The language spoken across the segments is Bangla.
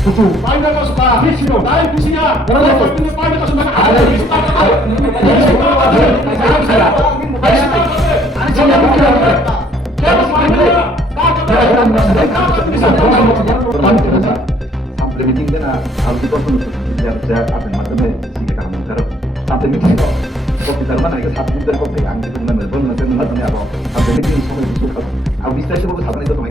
Paida ka suka. Dahil bisinya. Paida ka suka. Sampai meeting dia nak harus dipotong kerja apa macamnya sih kita kamu terus sampai meeting kok kita mana kita satu bulan kok yang kita mana pun nanti mana apa sampai meeting semua itu aku bisa sih baru sampai itu tuh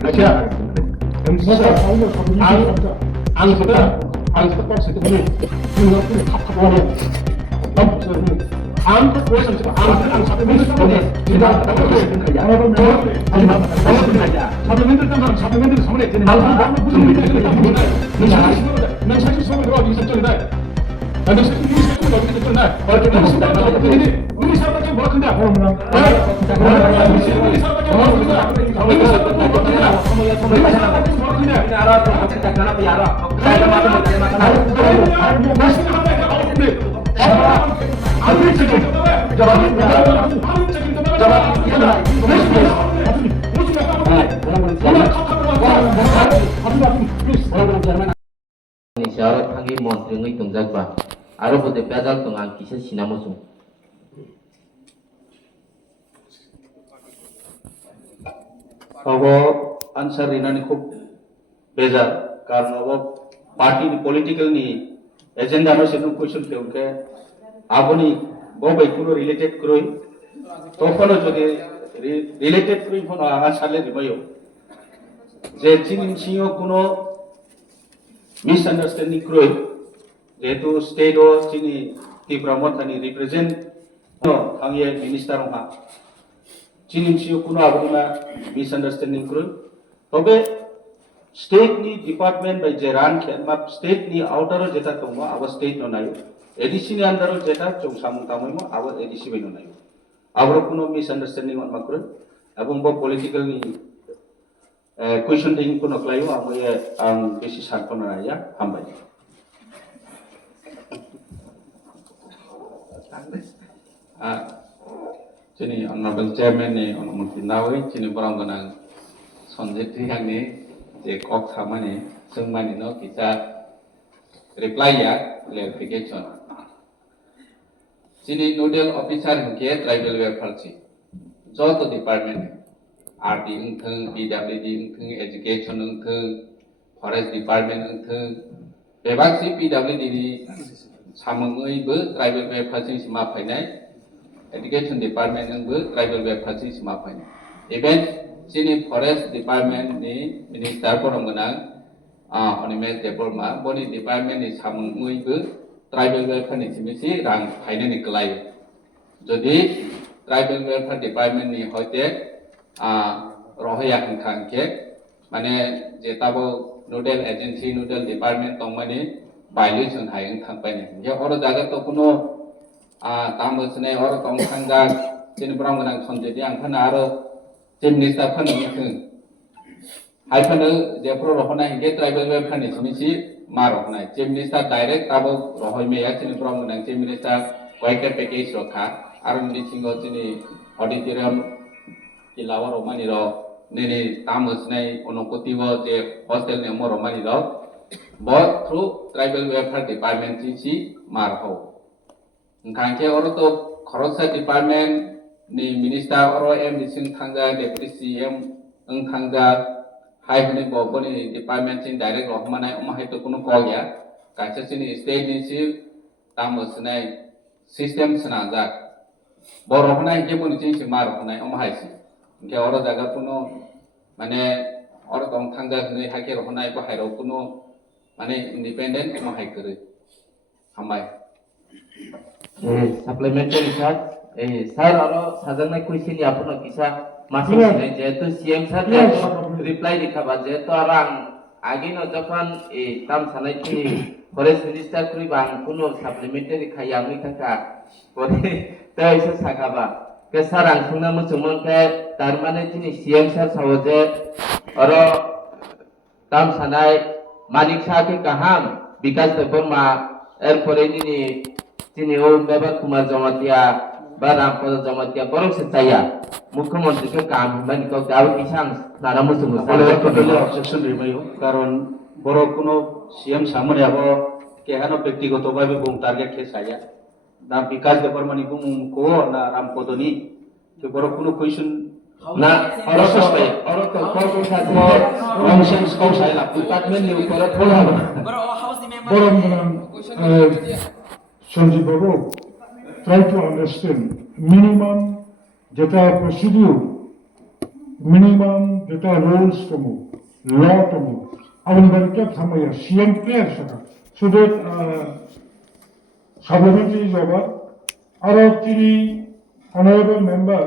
Isyarat hangi montre ngai tungjak ba aro bote pejal tungang kisa sinamosung अब आंसर इन्होंने खूब बेजार कारण अब पार्टी पॉलिटिकल नी एजेंडा नो सेनु क्वेश्चन के उनके आपनी वो भाई कुनो रिलेटेड करोई तो फलो जो के रिलेटेड करोई फलो आंसर ले रिबायो जे चिनिम सियो कुनो मिसअंडरस्टैंडिंग करोई जे तो स्टेट ओ चिनी की प्रमोथनी रिप्रेजेंट नो थांगे मिनिस्टर होगा चिनिम सियो कुनो आबुना मिसअंडरस्टैंडिंग करो तबे स्टेट नि डिपार्टमेंट बाय जेरान के मा स्टेट नि आउटर जेता दंमो आबो स्टेट नो नायो एडीसी नि अंडर जेता चौसामु तामैमो आबो एडीसी बाय नो नायो आबो कुनो मिसअंडरस्टैंडिंग मा करो एबं बो पॉलिटिकल नि क्वेश्चन थिंग कुनो क्लायो आबो ये आं बेसि सानखनो नाया हामबाय Sini honorable chairman ni honorable nawi sini borang ganang Sanjay Triang ni je kok sama ni semua ni no kita reply ya clarification. Sini nodal officer ke tribal welfare si joto department RD engtheng PWD engtheng education engtheng forest department engtheng bebak si PWD ni samangoi be tribal welfare si ma painai Education Department nunggu Tribal Welfare si semua punya. Even sini Forest Department ni Minister korang menang, Honorable Department, Boni Department ni sama nunggu Tribal Welfare ni sini rang punya ni kelai. Jadi Tribal Welfare Department ni hote rohaya hengkang ke, mana jetabo Nodal Agency Nodal Department tong mana violation hai hengkang punya. Jadi orang jaga tu kuno tamu sini orang tong tangga sini berang menang sonjol yang kan ada tim nista kan itu, hai kan jepro rohana hingga tribal web kan ini sih marok naik tim nista direct tabu rohai meya sini berang menang tim nista white package rokha, arum di singo sini auditorium kilawa romani ro, nini tamu sini onokoti wo je hostel ni mo romani ro, bot through tribal welfare department sih marho. Ngangke orang tu khorosa department ni minister orang di sini tangga deputy CM tangga hai ni bobo ni department sini direct roh mana omah itu kuno call ya kaca sini state ni si tamu sini system senaja boroh mana ini pun sini cemar mana omah isi ngke orang jaga kuno mana orang tong tangga ni hai ke roh mana itu hai roh kuno mana independent omah hai kere hamai supplementary sir sir aro sajang question ni apuno kisa masuk sini jetu CM sir reply dikhabar jetu orang agino যখন এই তাম সানাইছি ফরেস্ট মিনিস্টার করি বাং কোনো সাপ্লিমেন্টারি খাইয়ামি থাকা পরে তো এসে সাকাবা কে স্যার আং সুনা মুচুমন কে তার মানে তিনি সিএম স্যার সাওজে আর তাম সানাই মানিক সাকে কাহাম বিকাশ দেবর্মা এরপরে তিনি ও ব্যবহার কুমার জমাতিয়া বা রামপদ জমাতিয়া বরং সে চাইয়া মুখ্যমন্ত্রীকে কাম মানে কাউ দাও কিসাং নারা মুসুম অবজেকশন রিমাইও কারণ বড় কোনো সিএম সামনে আবো কেহানো ব্যক্তিগতভাবে বুং টার্গেট কে সায়া না বিকাশ দেববর্মানি বুং কো না রামপদনি কে বড় কোনো কুয়েশন না process pi orang to kau saja nonsense কও সাইলা department ni ukara pula Borongan Sanjeev Babu, try to understand minimum data procedure, minimum data rules tomu, law tomu. Awan balikat samaya CM clear saka. So that supplementary job, our actually honorable member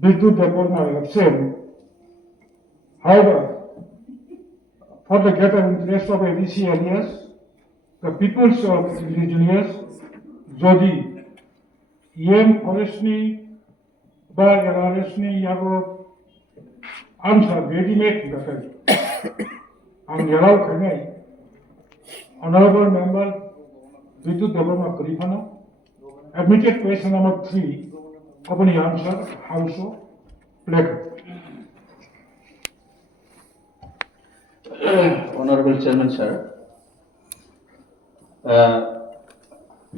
Bidut Deporma have said, however, for the greater interest of ADC areas, the peoples of indigenous, যদি EM forestry বা LRSনি ইয়াগো answer ready-made bakai. Ang yarau kangai, honorable member Bidut Deporma Karifano, admitted question number 3, अपनी answer house of plaque. Honorable Chairman, sir.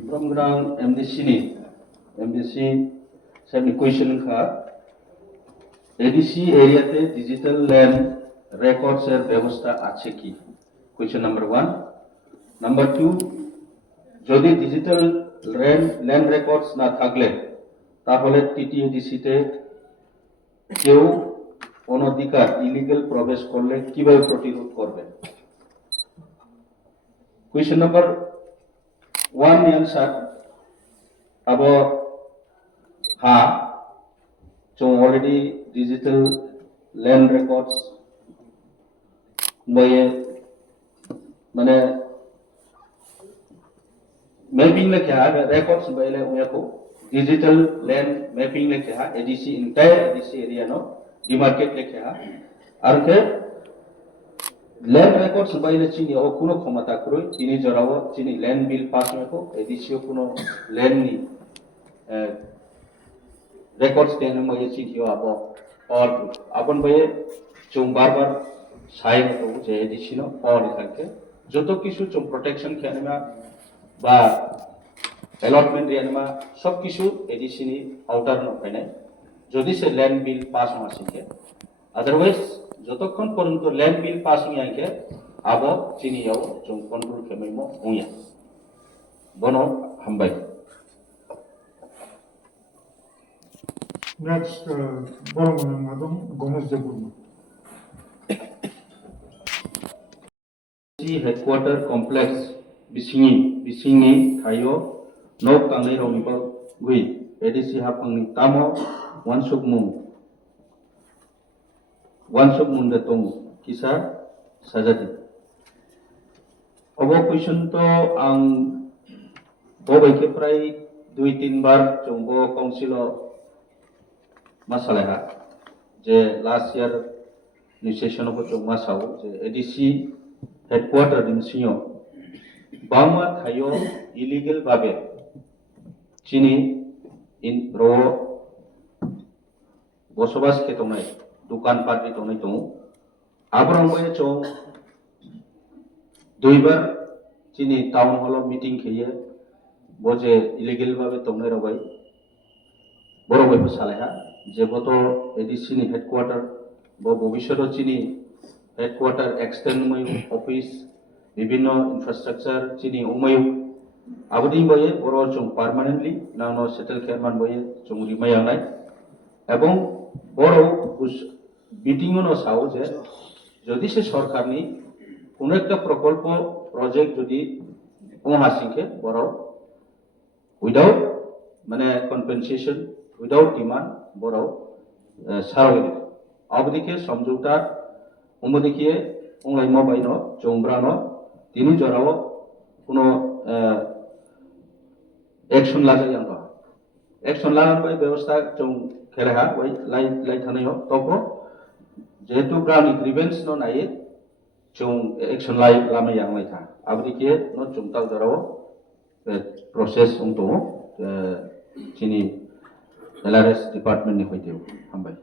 Bromgrang MDC semi question ka ADC area te digital land records er ব্যবস্থা আছে কি? Question number 1. Number 2, যদি digital land records না থাকলে তাহলে TTADC তে কেউ অনধিকার ইলিগাল প্রবেশ করলে কিভাবে প্রতিরোধ করবে? Question number 1 answer abo ha so already digital land records boye mane mapping le kya records boye le ko digital land mapping le kya ADC entire ADC area no demarcate le kya ar ke land records বাইলে চিনি ও কোনো ক্ষমতা কই তিনি জরাও চিনি land bill pass মেকো এডিসিও কোনো land নি records দেন ময়ে চিকিও আবো और अपन বয়ে চুম বারবার সাইন তো যে এডিসিনো और এখানকে যত কিছু চুম প্রোটেকশন খেনমা বা অ্যালটমেন্ট রিয়ানমা সব কিছু এডিসিনি আউটার ন পাইনাই যদি সে land bill pass মাসিকে otherwise যতক্ষণ পর্যন্ত ল্যান্ড বিল পাস নি আইকে আবো চিনিয়াও जों কন্ট্রোল খেমাইমো উইয়া বনো হামবাই Next, Borongan Madam Gomes Deporma. headquarter complex bisingi thayo nok tangai rongba gui ADC hapangni tamo wansuk munda tong kisa sajati obo question to ang bobai ke prai 2-3 bar jongbo council masalaha je last year ni session of jong masao je ADC headquarter din sinyo bama thayo illegal babe chini in ro বসবাস কে তোমরা দোকান পাটি তোমরা তো আবরং বয়ে চং দুইবার চিনি টাউন হল মিটিং খেয়ে বজে ইলিগেল ভাবে তোমরা রবাই বড় বই সালেহা যে বত এডিসি নি হেডকোয়ার্টার ভবিষ্যৎ চিনি হেডকোয়ার্টার এক্সটেন্ড মই অফিস বিভিন্ন ইনফ্রাস্ট্রাকচার চিনি উমায়ু আবদি বয়ে বড় চং পার্মানেন্টলি নাও সেটেল খেরমান বয়ে চং রিমায়ানাই এবং বড় মিটিংও চাও যে যদি সে সরকারনি কোনো একটা প্রকল্প প্রজেক্ট যদি হাসিকে বড় উইদাউট মানে কম্পেনসেশন উইদাউট ডিমান্ড বড় সারওয়ে অবদিকে সমঝোতা অমদিকে ওংলাইমা বাইন চৌব্রানো তিনি জরাও কোনো অ্যাকশন লাগাই আনবা অ্যাকশন লাগানোর ব্যবস্থা চৌ খেলেহা ওই লাই থানায় তবো যেহেতু গ্রামী গ্রিভেন্স ন নাইয়ে চৌ অ্যাকশন লাই লামে ইয়াংলাই থা আবদিকে ন চুমতাল জরাও প্রসেস উংতো চিনি LRS ডিপার্টমেন্ট নি হইতেও হামবাই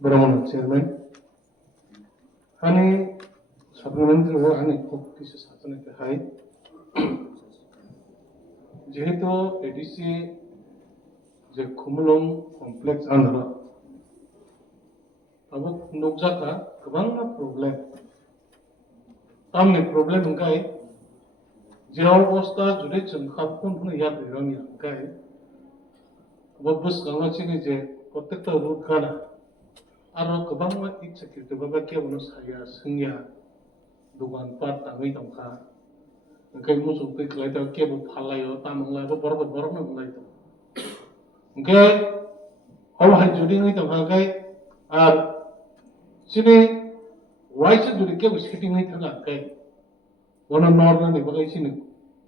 Borongan Chairman. Ani supplementary ho ani kok kisi satane ke hai. যেহেতু এডিসি যে খুমুলং কমপ্লেক্স আন্দারা তবে নুকজাকা গোबां প্রবলেম তামনি প্রবলেম হংকাই যে অবস্থা যদি চমখাপ কোন ইয়া বেরনি হংকাই ববুস গাংলাচিনি যে প্রত্যেকটা রুট গানা আর গোबां ইচ্ছা কিতে বাবা কে বনো সায়া সিংয়া দোকান পাট তাঙ্গই দংখা ओंखाय मोसौ फैख्लायदा केबो फालायो तामंलायबो बरफ नंलायदो ओंखाय अबहाय जुदि नैदोंहाय आर सिनि वाइसे जुदि केबो सेटिंगै थाङाखै वन नर्नानि बागै सिनि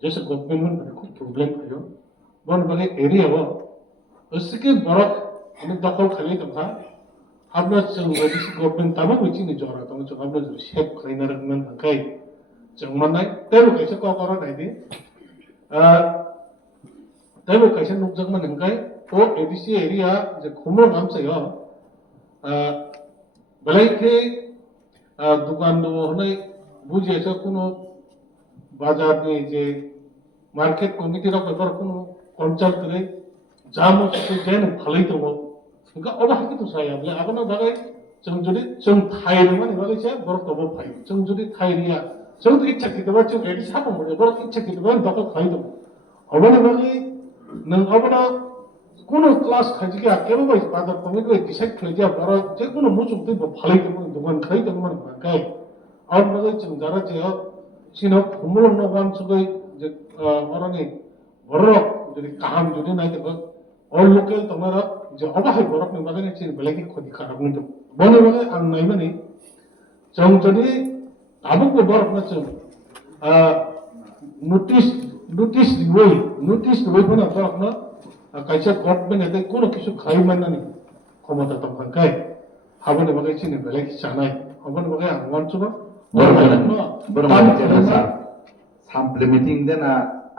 जेसे गभर्नमेन्ट मन खुब प्रब्लेम थायो वन बागै एरियाव ओसिके बरफ अनि दखल खालि दंहा हाबना जों बायदिसि गभर्नमेन्ट ताबो बिथिनि जरा दं जों हाबना सेफ खालायना रोंनान थांखाय जों माने तेबो कैसे ककरा नायदि तेबो कैसे नुकजों मन हंगाय ओ एडिसी एरिया जे खुमो नाम से हो बलाइके दुकान दो हने बुझे से कोनो बाजार में जे मार्केट कमिटी रा पेपर कोनो कंसल्ट करे जामो से जेन फलै दो उनका अबाहाय तो साया बले आबनो बागै जों जुदि जों थाइरो माने बागै से बरफ दबो फाय जों जुदि थाइरिया जों도 इच्छा 기도가 좀 애기 사고 뭐래 뭐 이च्छा 기도가 너가 가이도 어머니 거기 능 어머나 কোনো ক্লাস খাজিকে আকেরো বাই পাদর কমি কই ডিসাইড খাইয়া বড় যে কোনো মুচুক তুই ভালোই তো দোকান খাই তো মানে বাকাই আর বাগৈ जों যারা যে সিনো ফুমুল নগান সুগৈ যে অরনি বড় যদি কাম যদি নাই তো অল লোকাল তোমার যে অবাহাই বরফ নি বাগানে চিন বেলাকি ক্ষতি খারাপ নিতো বনে বাগাই আং নাই মানে जों যদি আবুকো বরফ না जों নোটিস দিবই বনা বরফ না কাইসা গভর্নমেন্ট এতে কোনো কিছু খাইমাননানি ক্ষমতা দंखाय হাবনে বাগাই চিনে বেলাকি জানাই হাবনে বাগাই আং ওয়ানসুবা sample meeting দেনা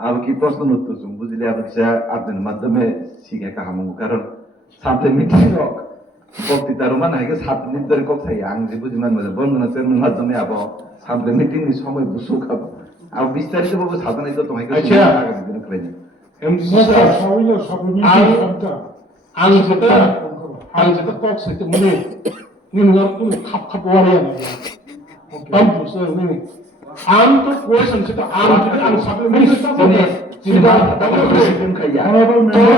अब की प्रश्न उत्तर जों बुझिले अब से आपन माध्यमे सिगे काहामु कारण sample meeting रक बक्तितार मान हाइके 7 मिनिट धरि कक थायो आं जे बुझिमान मजा बन्धन से माध्यमे अब sample meeting नि समय बुसु खाब अब विस्तारित बबो साधनाय त तमाइको अच्छा दिन खलाइने मजा सावियो साबुनि साबता आं जेता कक सैते मुनि निनगर कुनु खाप वारिया हम बुसो नि आं तो क्वेश्चन से तो आं सप्लीमेंट जिनेबा बताको प्रेसिडेन्ट खाइया honorable member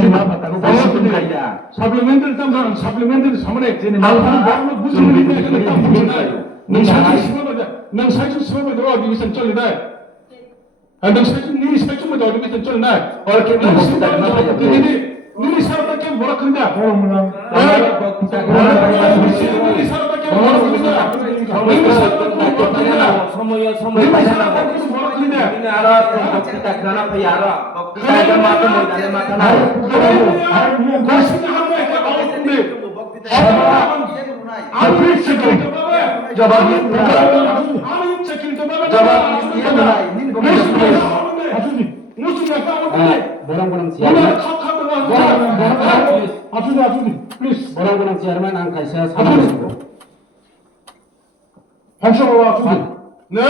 जिनेबा बताको प्रेसिडेन्ट खाइया सप्लीमेंटरी तम सप्लीमेंटरी सामने आं बारनो बुझिनि नि तम बुझिनाय नों साइजु सिबाबो दरो डिभिजन चलिनाय नों साइजु नि साइजु मो दरो डिभिजन चलिनाय और के नि सारता के बरा खंदा होमना नि सारता के बरा खंदा সময় পাইছানা দিনে আর বক্তৃতা খানা ভাই আর বক্তৃতা এটা মাত্র ময়দানে মাথা না please বরং চেয়ারম্যান আং খাইসা সামনে 한성호와 주디 네?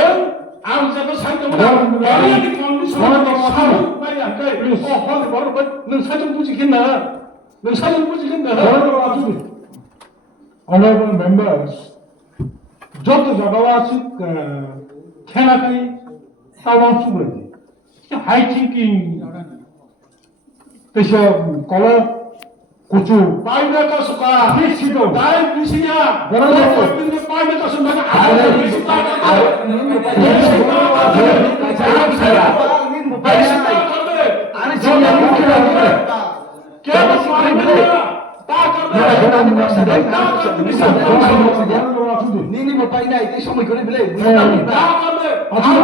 아무자도 상정을 에리아니 컨디션을 사고 말이 안 돼. 허리 바로 너 사정 부지겠나? 너 사정 부지겠나? honorable 주디 honorable members যত জায়গা আছে খেলাকাই তাওয়ান সুবজি হাই থিংকিং তেসা কলা 고추 빠이나 가수가 피치도 나의 미시야. 뭐라고? 근데 빠이나 가수 내가 Nini mo paina iti somoy ko bile. Ada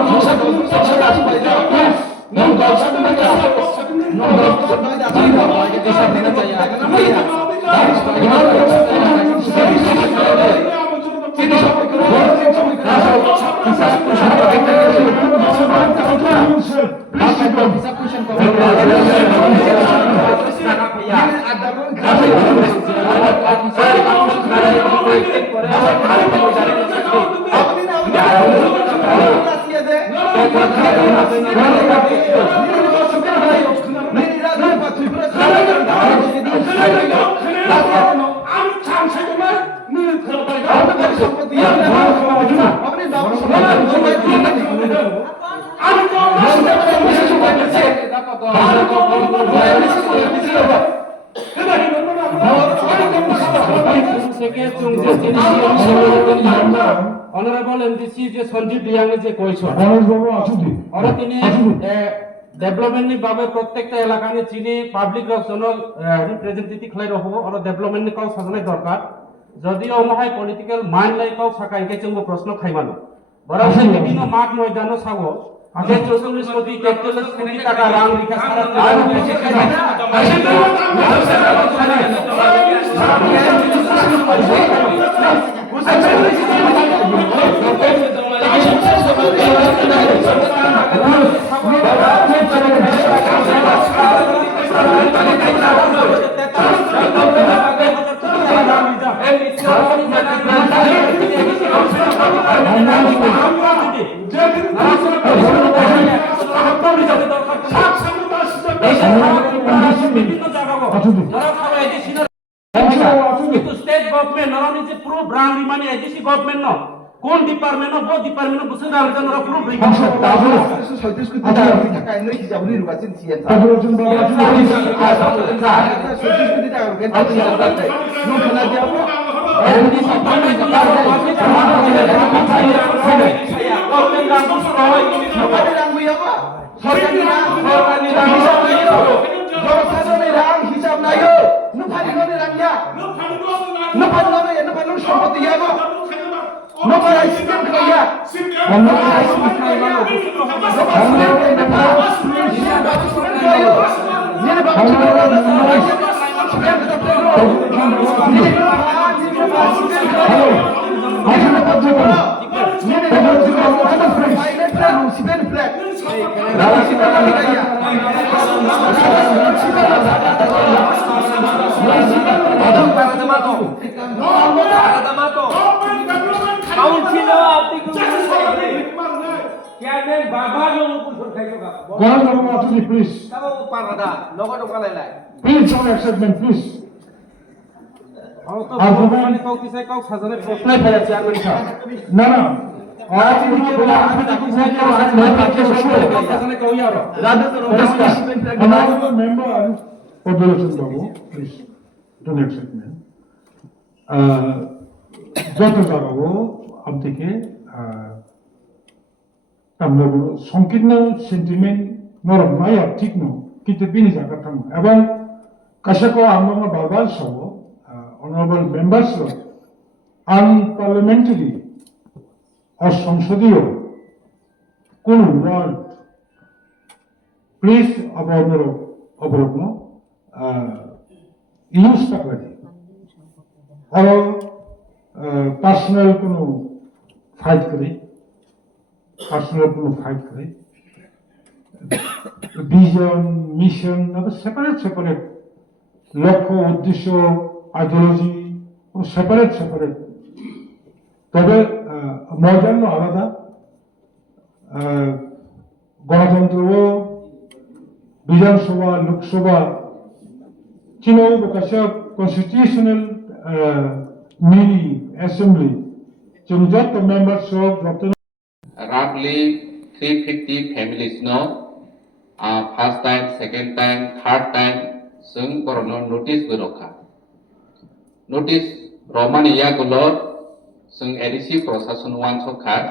Honorable MDC যে সঞ্জীব রিয়াংয়ে যে কইছো গণেশবাবু আসুদি ওরা তিনি ডেভেলপমেন্ট নি বাবে প্রত্যেকটা এলাকা নি চিনি পাবলিক জোনাল রিপ্রেজেন্টেটিভ খাই রহব ওরা ডেভেলপমেন্ট নি কাউ সাজনাই দরকার যদি অমহাই পলিটিক্যাল মাইন্ড লাই কাউ সাকাই কে চঙ্গ প্রশ্ন খাইমানো বরাবর বিভিন্ন মাঠ ময়দান সাগো আগে 44 কোটি 43 কোটি টাকা রাং বিকাশ স্টেট গভর্নমেন্ট নরা নিজে পুরো ব্রাঞ্চ মানে এজেন্সি গভর্নমেন্ট ন কোন ডিপার্টমেন্ট ন বো ডিপার্টমেন্ট বসে দাঁড় জানো পুরো ব্রিফিং গণেশবাবু আসুদি প্লিজ প্লিজ সব অ্যাকসেপ্টমেন্ট প্লিজ প্রশ্নই ফেলে চেয়ারম্যান সাহেব না না Honorable member Odolochan Babu, please don't accept me. যত জায়গাও থেকে আমরা সংকীর্ণ সেন্টিমেন্ট নরম নয় আর ঠিক নয় কিন্তু বিনি জায়গা থাম এবং কাশাকো আমরা বারবার সহ অনারেবল মেম্বার্স আনপার্লামেন্টারি অসংসদীয় কোন ওয়ার্ড প্লিজ অবরত্ন ইউজ থাকলে আর পার্সোনাল কোনো ফাইট করে ভিজন মিশন সেপারেট লক্ষ্য উদ্দেশ্য আইডিওলজি সেপারেট তবে মজান্য আলাদা গণতন্ত্র বিধানসভা লোকসভা চিনো কাছে কনস্টিটিউশনাল মিনি অ্যাসেম্বলি जों যত মেম্বারস যত roughly 350 families no first time second time third time जों बरनो notice बरखा notice romani ya gulor जों एडिसि प्रशासन वान सरकार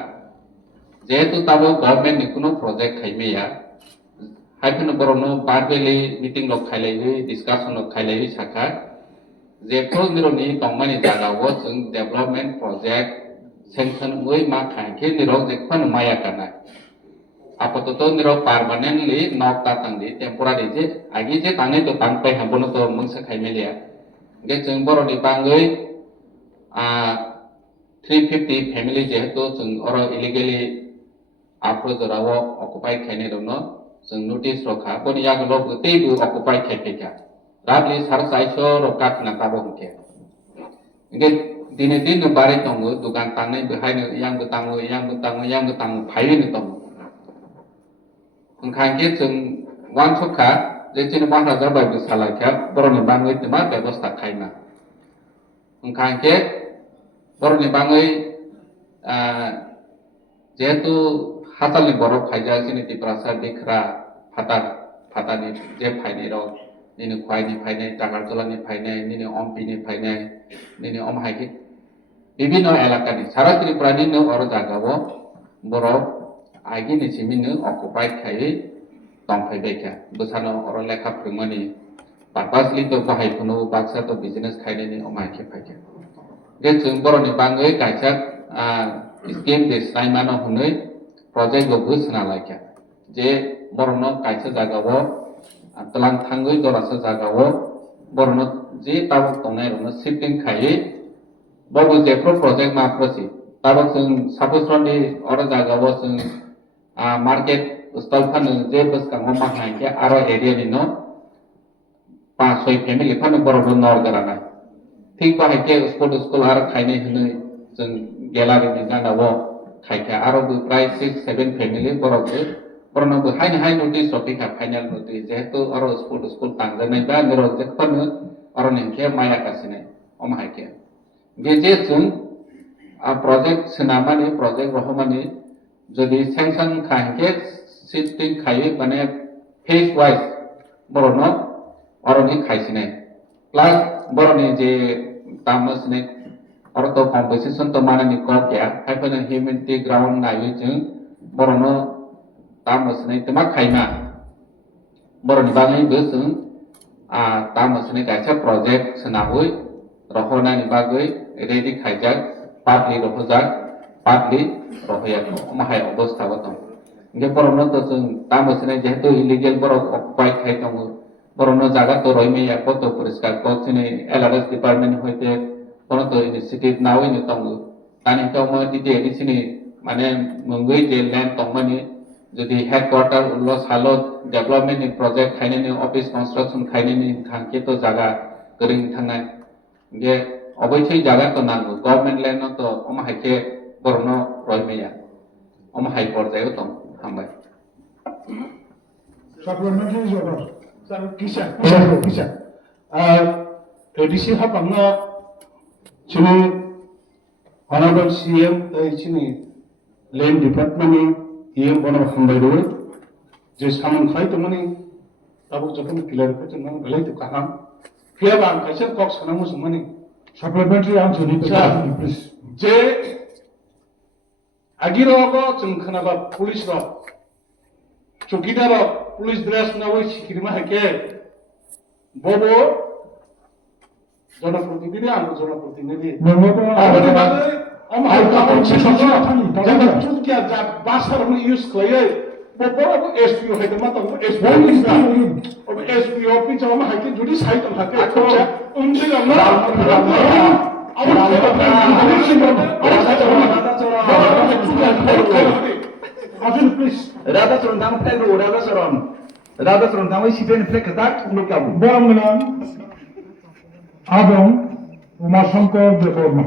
जेहेतु ताबो गवर्नमेंट नि कुनो प्रोजेक्ट खाइमेया हाइफिन बरनो बारबेली मीटिंग लक खाइलायबो डिस्कशन लक खाइलायबो साखा जेफोर मिरनि तंमानि जागावो जों डेभलपमेंट प्रोजेक्ट सेंक्शन मै मा खाइखे निरक जेखन माया काना आपातत निरक परमानेंटली नक तांगदि टेम्परारि जे आगि जे तांगे तो तांपै हाबनो तो मंसा खाइमेलिया गे जों बरनि बांगै 350 family जेहेतु जों अर इलिगेली आप्रोजराव अकुपाय खाइने दङ जों नोटिस रखा बनि यागलो गतेबो अकुपाय खाइफेका राबलि सार साइसो रकात ना काबो हके Dini dini bari tongo dukan tangnai behaino yang betango phaini tongo. Engkangke jeng wan soka je chini bahra jabai bisalakya boroni bangoi tima bebosta khaina. Engkangke boroni bangoi jehetu hatalni borok khaija chini tiprasa bikra fatani je phaini rok nini khwaini phainai Jagartolani phainai nini ompini phainai nini omhaiki বিভিন্ন এলাকানি সারা ত্রিপুরানি অর জায়গাও বড় আগিনি সিমিনো অকুপাইড খাই দংফাইবাইখা বসানো অর লেখা ফ্রমানি পারপাসলি তো বাহাইখনো বাক্সা তো বিজনেস খাইনানি অমাইखे ফাইখা যে जों বড়নি বাঙ্গৈ কাইসাক স্কিম দে সাইমানো হুनै প্রজেক্ট গো বসনা লাইখা যে বড়নো কাইসা জায়গাও তলাং থাঙ্গৈ দরাসা জায়গাও বড়নো যে তাবক তংনাই রনো শিফটিং খাই Babu jepro project ma prosi. Tabak sung suppose rondi orang jaga wo sung market stall kan je bus kang ngomah ngai ke aro area ni no 5-6 family kan boro nor garana. Thik pa hai ke school aro khaine hinoi sung gallery ni jana wo khai ke aro bu price 6-7 family boro no bu hai notice topic ha final notice je to aro school tangjana ba mero je pan aro ni ke maya kasine omah hai ke যে जों প্রজেক্ট সেনামানি প্রজেক্ট রহমানি যদি স্যাংশন খাইকে সিটিং খাই মানে ফেজ ওয়াইজ বড়ন অরনি খাইছিনে প্লাস বড়নি যে তামসনে অরতো কম্পোজিশন তো মানানি কয়া হাইফানি হিউম্যানিটি গ্রাউন্ড নাইও जों বড়ন তামসনে তেমা খাইনা বড়নি বাংলাইबो जों तामसने गायसा प्रजेक्ट सेनाबुई रखनानि बागै रेडी खाइजाक पार्टलि रखजाक पार्टलि रखयाक माहाय अवस्था दं इंगे बरनो तो जों तामसने जेहेतु इलिगेल बरक अकुपाइ खाइ दं बरनो जागा तो रइमेया कत परिष्कार कतनि एलआरएस डिपार्टमेंट होइते बरनो तो इनिशिएटिभ नावैनो दं तानि तमो दिदि एडिसिनि माने मंगै जे लैंड तमनि যদি হেডকোয়ার্টার উল্লো সালো ডেভেলপমেন্ট প্রজেক্ট খাইনানি অফিস কনস্ট্রাকশন খাইনানি থাকি তো জায়গা গরিং থানায় গে অবশ্যই জায়গা তো নাঙ্গো গভর্নমেন্ট ল্যান্ড তো অমাহাইকে বরণ রইমেয়া অমাহাই পর্যায়েও তো হামবাই Supplementary is over. Sir, Kisha. Kisha. ADC hapangna chini honorable CM chini land department ni EM bono hambai do je saman khai to mani tabu jokon clear ko to nang belai to kaham kia bang kaisa kok sana mus mani Supplementary answer, please. je agiro go chung khana ba police ro chokidar ro police dress na oi sikirma hake bobo জনপ্রতিনিধি আমি জনপ্রতিনিধি আমাদের বাদে আমার কাউন্ট ছিল যেটা চুকিয়া যা বাসার আমি ইউজ করে বড় এসপিও হইতে মাত্র এসপিও এসপিও অফিস আমার হাইকে যদি সাইট থাকে উনসে আমরা Radhacharan dang flag ro Radhacharan dang sipen flag dak lukabu Banglan, Adam, Umashankar Devorma.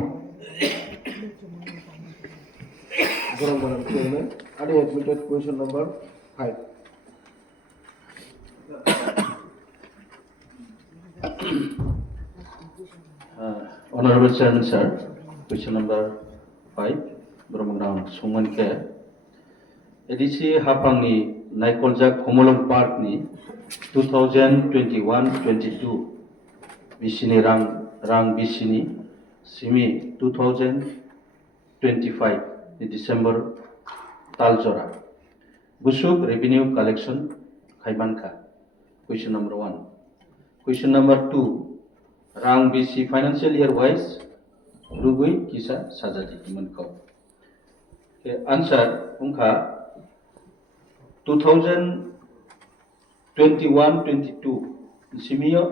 Madam Chairman, I admitted question number 5. Honorable Chairman, sir, question number 5, Brahmagram Sumanke. Edisi Hapangni Naikolja Komolong Park ni 2021-22 Bisini Rang Bisini Simi 2025 December Taljora Busuk Revenue Collection Kaibanka. Question number 1. Question number 2. Rang BC financial year wise Rugui Kisa Sajati Mankau. Answer Unka 2021-22 Simio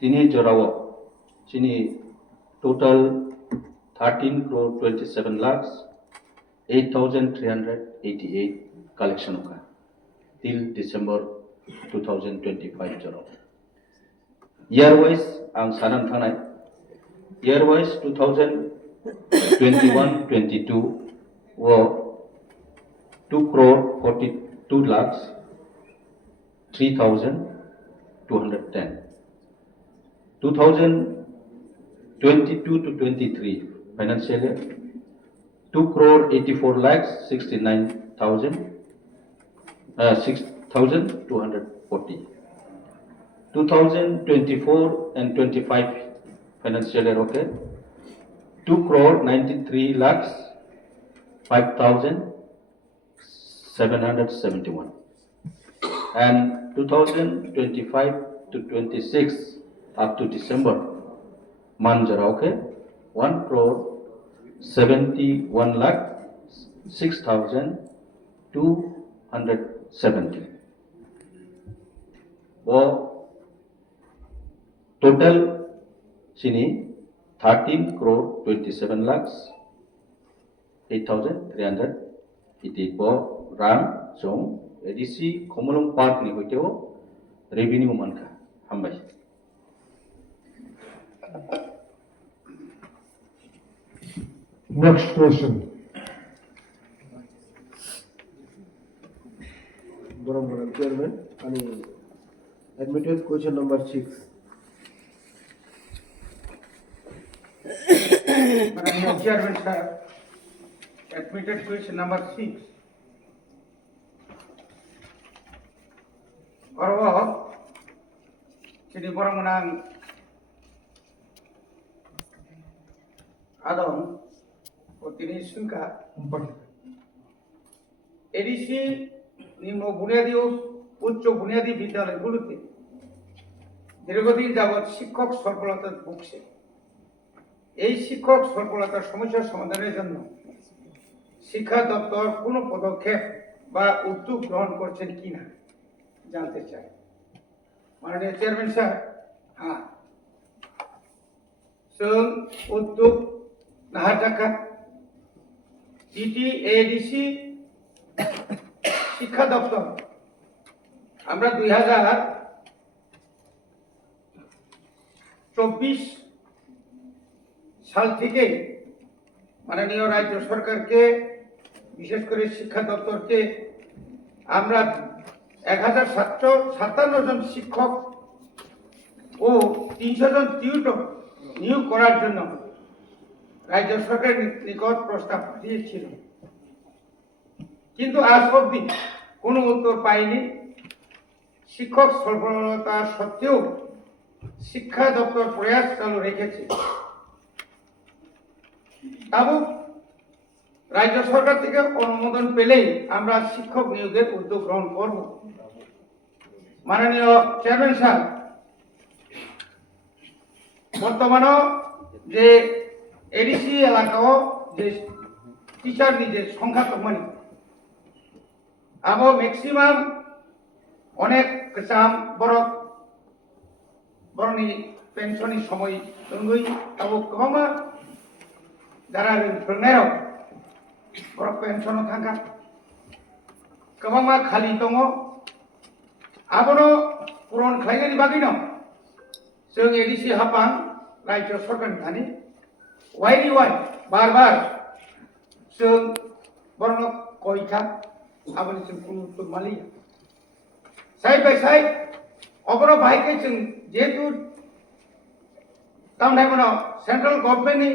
Tini Jorawo Chini total 13 crore 27 lakhs 8,388 collection oka till December 2025 Jorawo. Year wise ang sanan thanai year wise 2021-22 were 2,42,03,210. 2022-23 financial year 6,240. 2024 and 25 financial year, okay, 2,93,05,771. And 2025 to 26 up to December, Manjara, okay, 1,71,06,270. Or total sini 13,27,08,380 rang jong edisi Komolong Park ni hoiteo revenue manka hambai. Next question. Madam Chairman, and admitted question number 6. Madam Chairman, sir, admitted question number 6. Korwo, sini borong menang Adon, Otini Sunka, ADC, Nimo Bunyadi, Ucho Bunyadi Vidal Guluti, দীর্ঘদিন যাবৎ শিক্ষক সফলতার ভুগছে। এই শিক্ষক সফলতার সমস্যার সমাধানের জন্য শিক্ষা দপ্তর কোনো পদক্ষেপ বা উদ্যোগ গ্রহণ করছেন কিনা জানতে চাই। মাননীয় চেয়ারম্যান স্যার, হ্যাঁ, जों उद्योग नाहाजाखा ETADC শিক্ষা দপ্তর আমরা 2024 সাল থেকে মাননীয় রাজ্য সরকারকে বিশেষ করে শিক্ষা দপ্তরকে আমরা 1757 জন শিক্ষক ও 300 জন টিউটর নিয়োগ করার জন্য রাজ্য সরকারের নিকট প্রস্তাব দিয়েছিল, কিন্তু আজ অবধি কোনো উত্তর পাইনি। শিক্ষক সফলতা সত্ত্বেও শিক্ষা দপ্তর প্রয়াস চালু রেখেছে। তাও রাজ্য সরকার থেকে অনুমোদন পেলেই আমরা শিক্ষক নিয়োগের উদ্যোগ গ্রহণ করব। মাননীয় চেয়ারম্যান সাহেব, বর্তমানে যে এডিসি এলাকাও যে টিচার যে সংখ্যা কমানি আবো ম্যাক্সিমাম অনেক কেসাম বরনি পেনশননি সময় তঙ্গই আবো কমা যারা ফোরনায়ও বড় পেনশন থাকা কমা খালি দङ আবনো পূরণ খাইनायनि बागैनो जों एडिसि हाफां राज्य सरकारनि थानि वाइनि वाइ बार जों बरनो कयथा आबनि जों कुनु मालिया साइड बाय साइड अबनो बाहायके जों जेहेतु तामनायमनो सेंट्रल गभर्नमेंटनि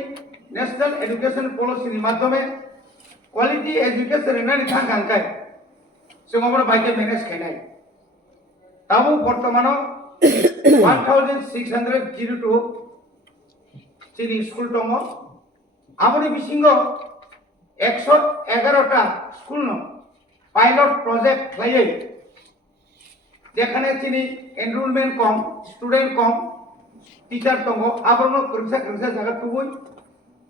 नेशनल एजुकेशन पलिसिनि माध्यमे क्वालिटी एजुकेशन होननानै थांखांखाय जों अबनो बाहायके मेनेज खायनाय ताबो बर्तमानाव 1602 जोंनि स्कुल दङ। आबनि बिसिङाव 111টা स्कुल पाइलट प्रोजेक्ट खालायो, जेखाने जोंनि एनरोलमेंट कम, स्टूडेंट कम, टीचर दङ। आबनो खोरसा जागा थुबै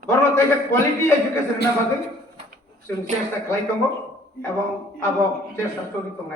बरनो ताइसे क्वालिटी एजुकेशन होनना बागै जों चेष्टा खालाय दङ एबं आबो चेष्टा चलि दङ।